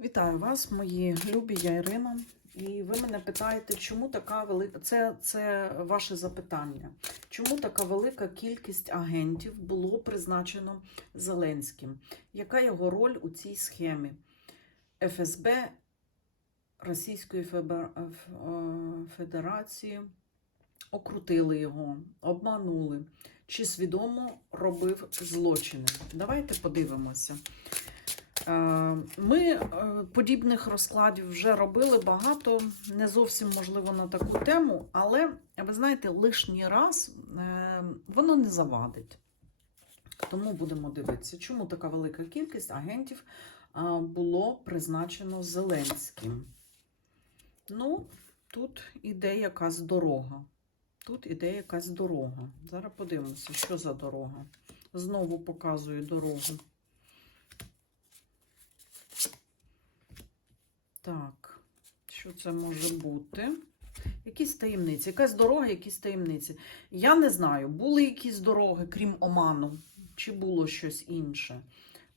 Вітаю вас, мої любі, я Ірина. І ви мене питаєте, чому така велика. Це, це ваше запитання. Чому така велика кількість агентів було призначено Зеленським? Яка його роль у цій схемі? ФСБ Російської Федерації окрутили його, обманули. Чи свідомо робив злочини? Давайте подивимося. Е, Ми е, подібних розкладів вже робили багато, не зовсім можливо на таку тему, але ви знаєте, лишній раз е, воно не завадить. Тому будемо дивитися, чому така велика кількість агентів було призначено Зеленським. Ну, тут іде якась дорога. Тут іде якась дорога. Зараз подивимося, що за дорога. Знову показую дорогу. Так, що це може бути? Якісь таємниці, якась дорога, якісь таємниці. Я не знаю, були якісь дороги, крім Оману, чи було щось інше.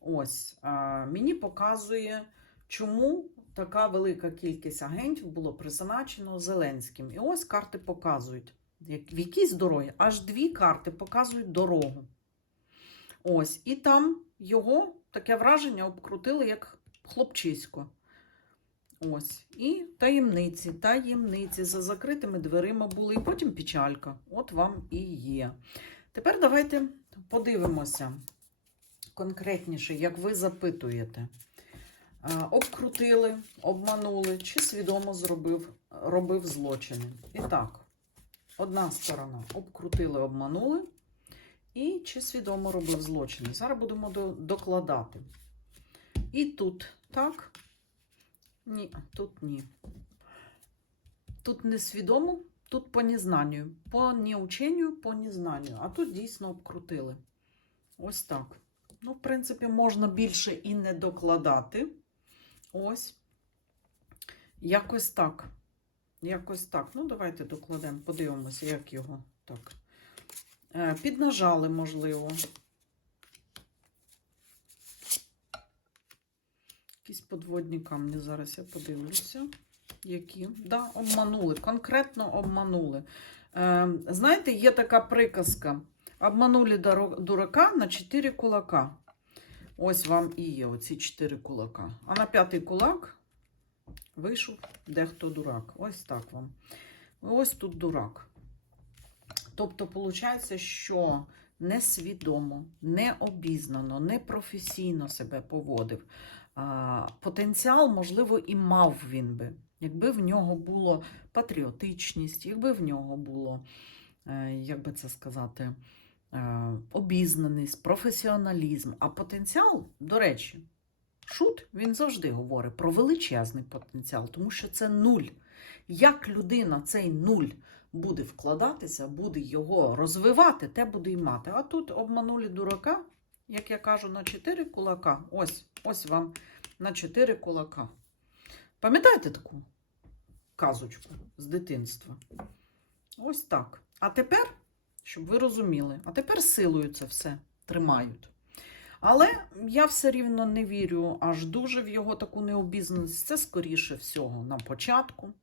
Ось, а, мені показує, чому така велика кількість агентів було призначено Зеленським. І ось карти показують. В якійсь дорогі, аж дві карти показують дорогу. Ось, і там його таке враження обкрутили як хлопчисько. Ось. І таємниці, таємниці за закритими дверима були, і потім печалька. От вам і є. Тепер давайте подивимося конкретніше, як ви запитуєте. Обкрутили, обманули, чи свідомо зробив, робив злочини. І так, одна сторона обкрутили, обманули, і чи свідомо робив злочини. Зараз будемо докладати. І тут так. Ні, тут ні. Тут не свідомо, тут по незнанню. По неученню, по незнанню. А тут дійсно обкрутили. Ось так. Ну, в принципі, можна більше і не докладати. Ось. Якось так. Якось так. Ну, давайте докладемо, подивимося, як його так. Е, Піднажали, можливо. Якісь подводні камні. Зараз я подивлюся. Які? Да, обманули. Конкретно обманули. Е, знаєте, є така приказка. Обманули дурака на 4 кулака. Ось вам і є оці 4 кулака. А на п'ятий кулак вийшов дехто дурак. Ось так вам. Ось тут дурак. Тобто, виходить, що несвідомо, необізнано, непрофесійно себе поводив. Потенціал, можливо, і мав він би, якби в нього було патріотичність, якби в нього було, е, як би це сказати, е, обізнаність, професіоналізм. А потенціал, до речі, шут він завжди говорить про величезний потенціал, тому що це нуль. Як людина цей нуль буде вкладатися, буде його розвивати, те буде й мати. А тут обманули дурака, як я кажу, на 4 кулака. Ось, ось вам на 4 кулака. Пам'ятаєте таку казочку з дитинства? Ось так. А тепер, щоб ви розуміли, а тепер силою це все тримають. Але я все рівно не вірю аж дуже в його таку необізнаність. Це скоріше всього на початку.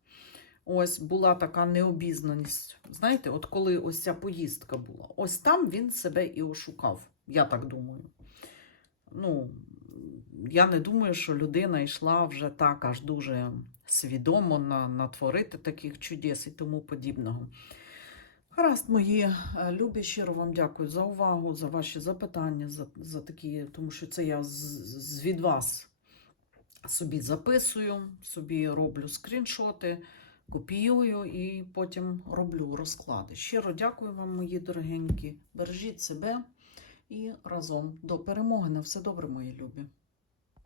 Ось була така необізнаність. Знаєте, от коли ось ця поїздка була, ось там він себе і ошукав. Я так думаю. Ну, я не думаю, що людина йшла вже так аж дуже свідомо на, натворити таких чудес і тому подібного. Гаразд, мої е, любі, щиро вам дякую за увагу, за ваші запитання, за, за такі, тому що це я з, з від вас собі записую, собі роблю скріншоти, копіюю і потім роблю розклади. Щиро дякую вам, мої дорогенькі. Бережіть себе і разом до перемоги. На все добре, мої любі.